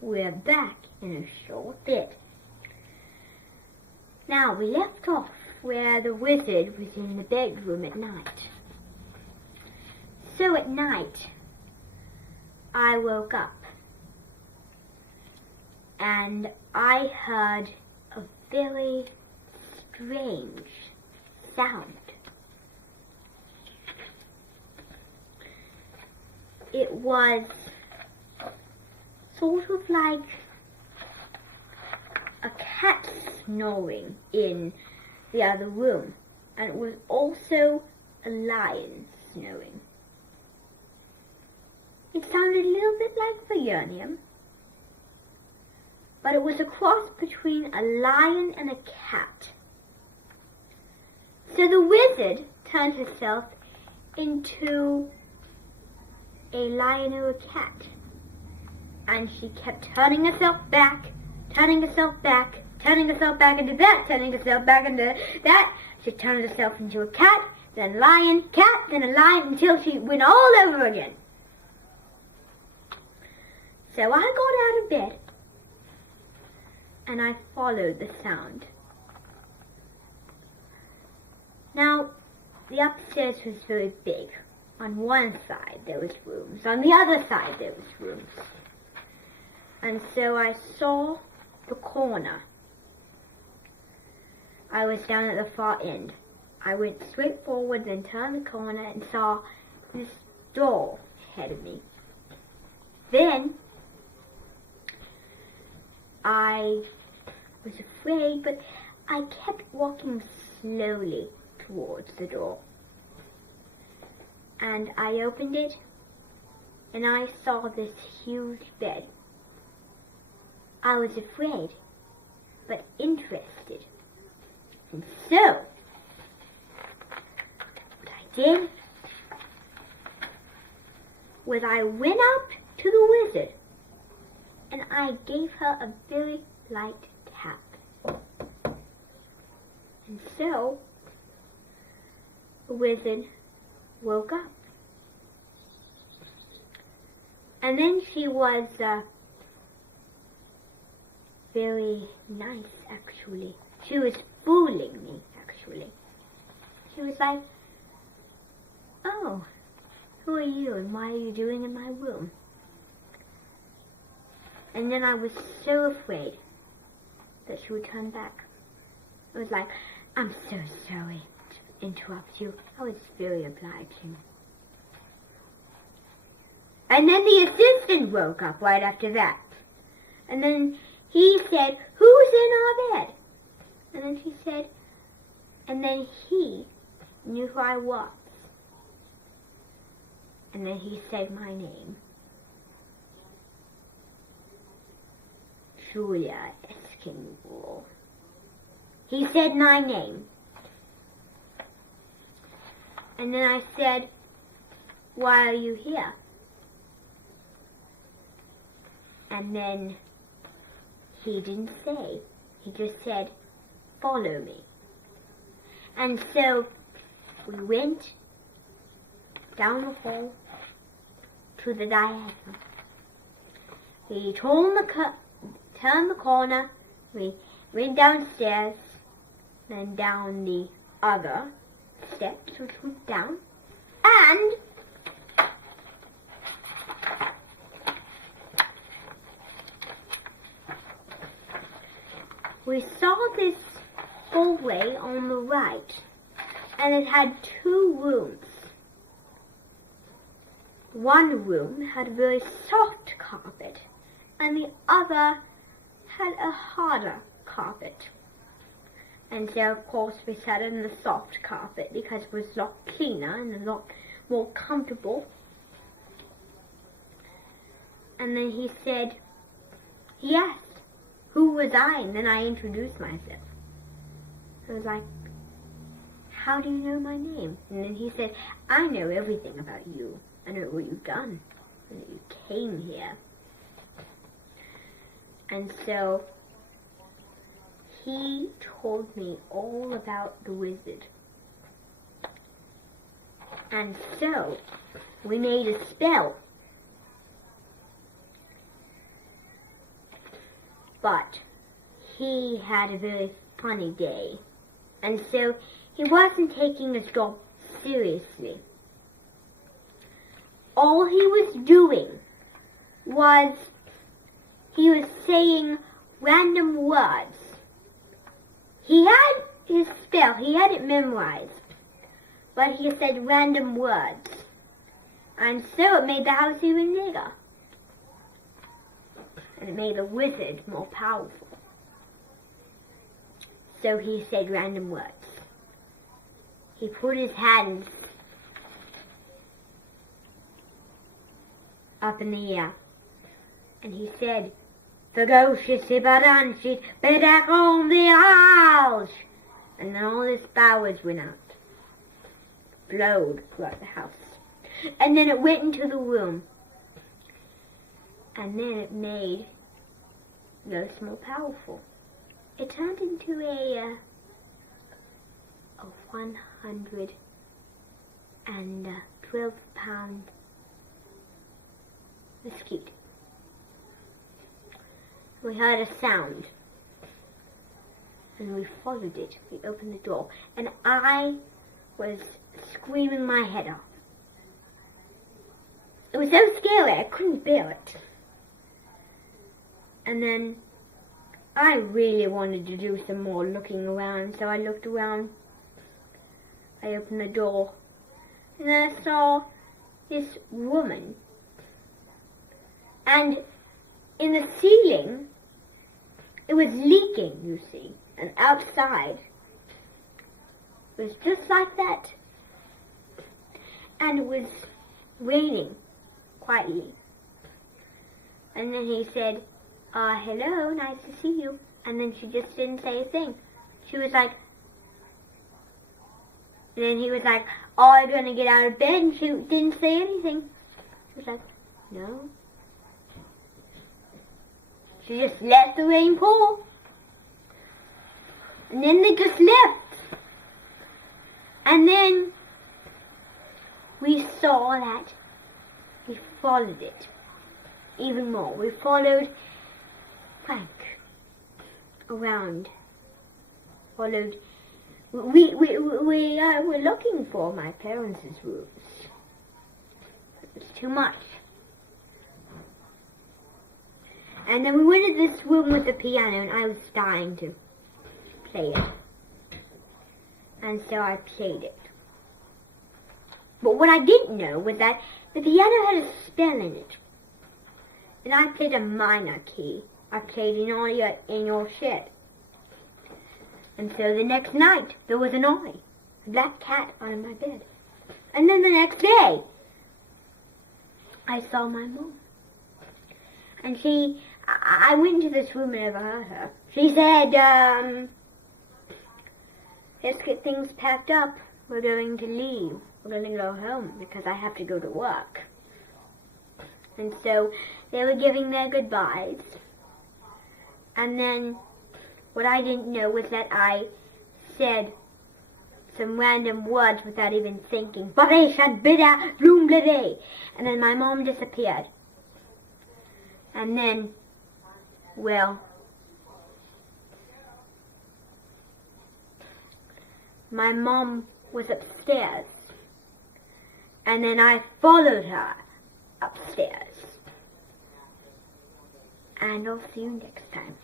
we're back in a short bit. Now, we left off where the wizard was in the bedroom at night. So at night, I woke up and I heard a very strange sound. It was sort of like a cat snoring in the other room, and it was also a lion snoring. It sounded a little bit like Vionium, but it was a cross between a lion and a cat. So the wizard turned herself into a lion or a cat, and she kept turning herself back, turning herself back, turning herself back into that, turning herself back into that. She turned herself into a cat, then lion, cat, then a lion, until she went all over again. So I got out of bed and I followed the sound. Now, the upstairs was very big. On one side there was rooms, on the other side there was rooms. And so I saw the corner. I was down at the far end. I went straight forward, then turned the corner and saw this door ahead of me. Then I was afraid, but I kept walking slowly towards the door. And I opened it, and I saw this huge bed. I was afraid, but interested. And so, what I did was I went up to the wizard, and I gave her a very light tap. And so, the wizard woke up. And then she was very nice, actually. She was fooling me, actually. She was like, "Oh, who are you and what are you doing in my room?" And then I was so afraid that she would turn back. I was like, "I'm so sorry to interrupt you. I was very obliging." And then the assistant woke up right after that. And then he said, "Who's in our bed?" And then she said, and then he knew who I was. And then he said my name. Julia Eskinwall. He said my name. And then I said, "Why are you here?" And then he didn't say. He just said, "Follow me." And so we went down the hall to the diagonal. We turned the corner. We went downstairs, then down the other steps, which went down, and we saw this hallway on the right, and it had two rooms. One room had a very soft carpet, and the other had a harder carpet. And so, of course, we sat on the soft carpet because it was a lot cleaner and a lot more comfortable. And then he said, he asked, who was I? And then I introduced myself. I was like, "How do you know my name?" And then he said, "I know everything about you. I know what you've done, and that you came here." And so he told me all about the wizard. And so we made a spell. but he had a very funny day, and so he wasn't taking his job seriously. All he was doing was he was saying random words. He had his spell, he had it memorized, but he said random words, and so it made the house even bigger, and it made the wizard more powerful. So he said random words. He put his hands up in the air, and he said, "Ferocious Ibaranchit, better on the house!" And then all his powers went out, flowed throughout the house. And then it went into the room, and then it made Ghost more powerful. It turned into a 112-pound mosquito. We heard a sound, and we followed it. We opened the door, and I was screaming my head off. It was so scary, I couldn't bear it. And then I really wanted to do some more looking around, so I looked around. I opened the door, and then I saw this woman. And in the ceiling, it was leaking, you see, and outside, it was just like that. And it was raining quietly. And then he said, "Hello, nice to see you." And then she just didn't say a thing. She was like, and then he was like, "Are you gonna get out of bed?" And she didn't say anything. She was like, "No." She just let the rain pour. And then they just left. And then we saw that we followed it even more. We followed Frank around. Followed. We were looking for my parents' rooms. It was too much. And then we went to this room with the piano, and I was dying to play it. And so I played it. But what I didn't know was that the piano had a spell in it. And I played a minor key. I played in your shed. And so the next night, there was an eye, a black cat on my bed. And then the next day, I saw my mom. And I went into this room and overheard her. She said, "Let's get things packed up. We're going to leave. We're going to go home because I have to go to work." And so they were giving their goodbyes. And then what I didn't know was that I said some random words without even thinking. And then my mom disappeared. And then, well, my mom was upstairs. And then I followed her upstairs. And I'll see you next time.